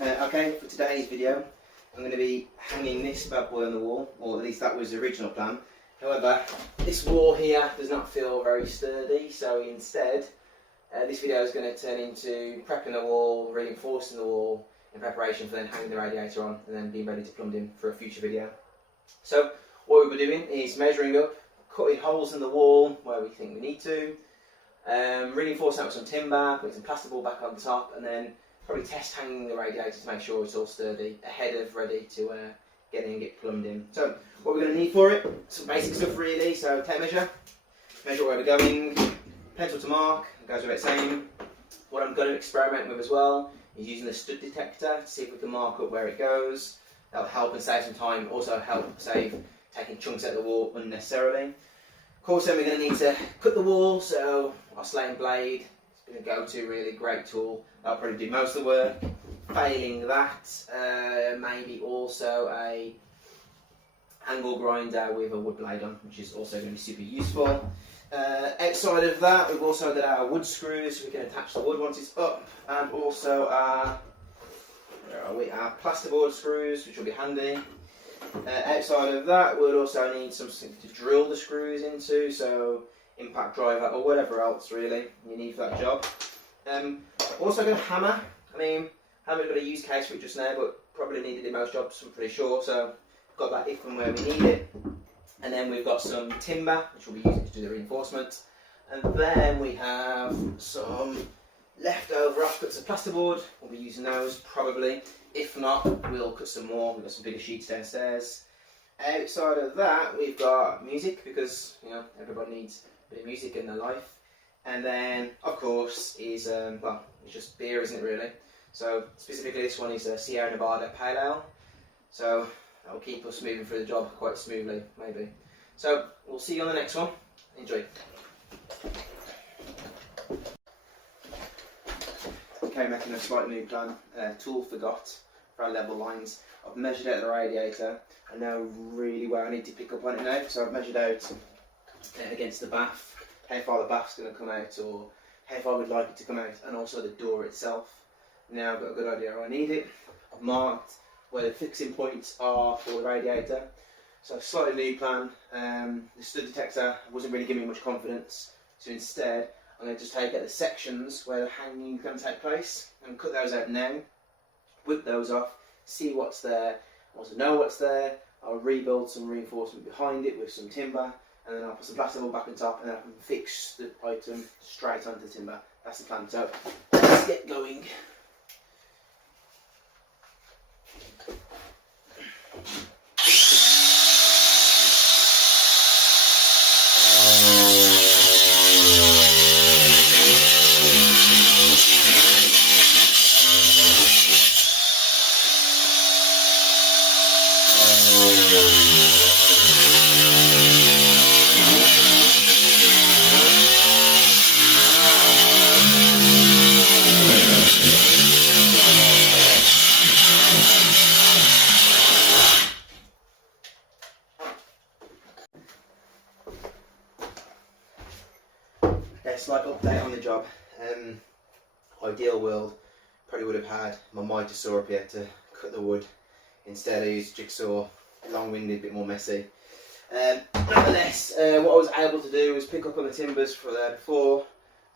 Okay, for today's video, I'm going to be hanging this bad boy on the wall, or at least that was the original plan. However, this wall here does not feel very sturdy, so instead, this video is going to turn into prepping the wall, reinforcing the wall in preparation for then hanging the radiator on and then being ready to plumb in for a future video. So, what we'll be doing is measuring up, cutting holes in the wall where we think we need to, reinforcing that with some timber, putting some plasterboard back on top, and then probably test hanging the radiator to make sure it's all sturdy ahead of ready to get in and get plumbed in. So what we're going to need for it, some basic stuff really. So tape measure where we're going, pencil to mark, goes without saying. What I'm going to experiment with as well is using the stud detector to see if we can mark up where it goes. That'll help and save some time, also help save taking chunks out of the wall unnecessarily. Of course then we're going to need to cut the wall, so our slaying blade is going to go to really great tool. That'll probably do most of the work. Failing that, maybe also a angle grinder with a wood blade on, which is also going to be super useful. Outside of that, we've also got our wood screws, so we can attach the wood once it's up, and also our plasterboard screws, which will be handy. Outside of that, we'll also need something to drill the screws into, so impact driver or whatever else really you need for that job. Also got a hammer. I mean, haven't got a use case for it just now, but probably needed in most jobs, I'm pretty sure, so got that if and where we need it. And then we've got some timber, which we'll be using to do the reinforcement. And then we have some leftover offcuts of plasterboard. We'll be using those probably. If not, we'll cut some more. We've got some bigger sheets downstairs. Outside of that, we've got music, because everybody needs a bit of music in their life. And then, of course, is well, it's just beer, isn't it really? So specifically, this one is a Sierra Nevada Pale Ale. So that'll keep us moving through the job quite smoothly, maybe. So we'll see you on the next one. Enjoy. Okay, making a slight new plan. Tool forgot for our level lines. I've measured out the radiator. I know really where I need to pick up on it now, so I've measured out against the bath, how far the bath's going to come out, or how far we'd like it to come out, and also the door itself. Now I've got a good idea how I need it. I've marked where the fixing points are for the radiator. So slightly new plan. The stud detector wasn't really giving me much confidence, so instead I'm going to just take out the sections where the hanging is going to take place and cut those out now, whip those off, see what's there. Once I know what's there, I'll rebuild some reinforcement behind it with some timber, and then I'll put some plasterboard back on top, and then I can fix the item straight onto the timber. That's the plan. So let's get going. Okay, slight update on the job. Ideal world, probably would have had my mitre saw up here to cut the wood. Instead I used jigsaw, long-winded, a bit more messy. Nonetheless, what I was able to do was pick up on the timbers for there before,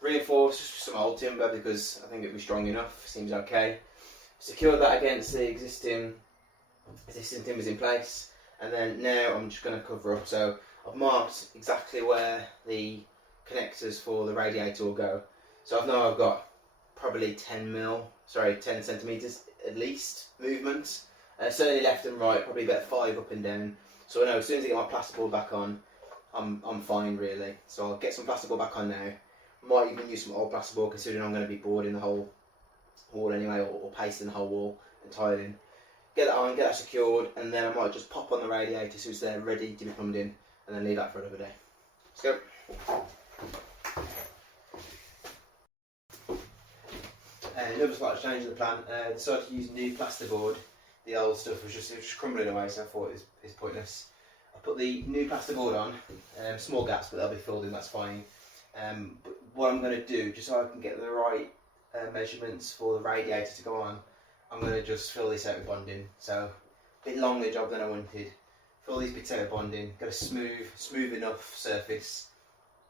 reinforce just some old timber because I think it'd be strong enough, seems okay. Secured that against the existing timbers in place, and then now I'm just going to cover up. So I've marked exactly where the connectors for the radiator will go. So I know I've got probably 10 centimetres at least movement. Certainly left and right, probably about 5 up and down. So I know as soon as I get my plasterboard back on, I'm fine really. So I'll get some plasterboard back on now. Might even use some old plasterboard considering I'm going to be boarding the whole wall anyway, or pasting the whole wall and tiling. Get that on, get that secured, and then I might just pop on the radiator so it's there ready to be plumbed in, and then leave that for another day. Let's go. Another slight change of the plan. Decided to use new plasterboard. The old stuff was just crumbling away, so I thought it was pointless. I put the new plasterboard on, small gaps, but they'll be filled in, that's fine. But what I'm going to do, just so I can get the right measurements for the radiator to go on, I'm going to just fill this out with bonding. So a bit longer job than I wanted. Fill these bits out with bonding, get a smooth enough surface,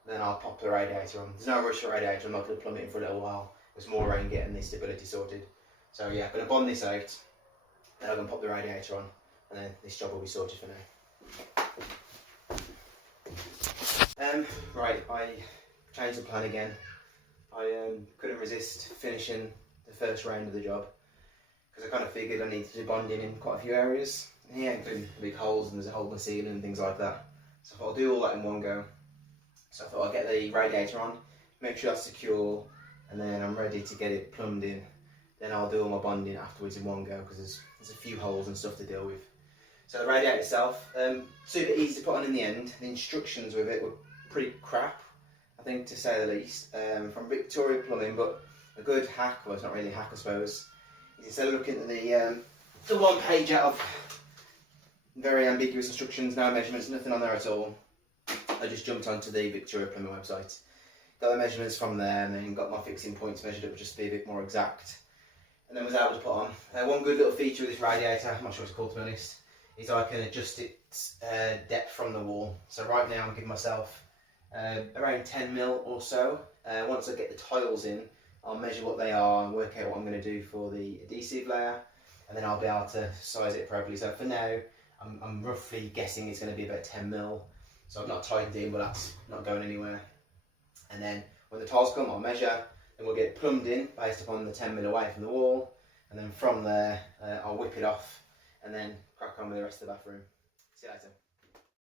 then I'll pop the radiator on. There's no rush for radiator, I'm not going to plumb it in for a little while. There's more around getting the stability sorted. So yeah, I'm going to bond this out, then I'm going to pop the radiator on, and then this job will be sorted for now. Right, I changed the plan again. I couldn't resist finishing the first round of the job, because I kind of figured I needed to do bonding in quite a few areas. Yeah, including big holes, and there's a hole in the ceiling and things like that. So I thought I'll do all that in one go. So I thought I'll get the radiator on, make sure that's secure, and then I'm ready to get it plumbed in. Then I'll do all my bonding afterwards in one go, because there's a few holes and stuff to deal with. So the radiator itself, super easy to put on in the end. The instructions with it were pretty crap, I think, to say the least, from Victoria Plumbing, but a good hack, well it's not really a hack I suppose, is instead of looking at the one page out of very ambiguous instructions, no measurements, nothing on there at all, I just jumped onto the Victoria Plumbing website, got the measurements from there, and then got my fixing points measured up just to be a bit more exact, and then was able to put on. One good little feature with this radiator, I'm not sure what it's called to be honest, is I can adjust its depth from the wall. So right now I'm giving myself around 10 mil or so. Once I get the tiles in, I'll measure what they are and work out what I'm going to do for the adhesive layer, and then I'll be able to size it appropriately. So for now, I'm roughly guessing it's going to be about 10 mil. So I've not tightened it in, but that's not going anywhere. And then when the tiles come, I'll measure, then we'll get it plumbed in based upon the 10 mil away from the wall. And then from there, I'll whip it off and then crack on with the rest of the bathroom. See you later.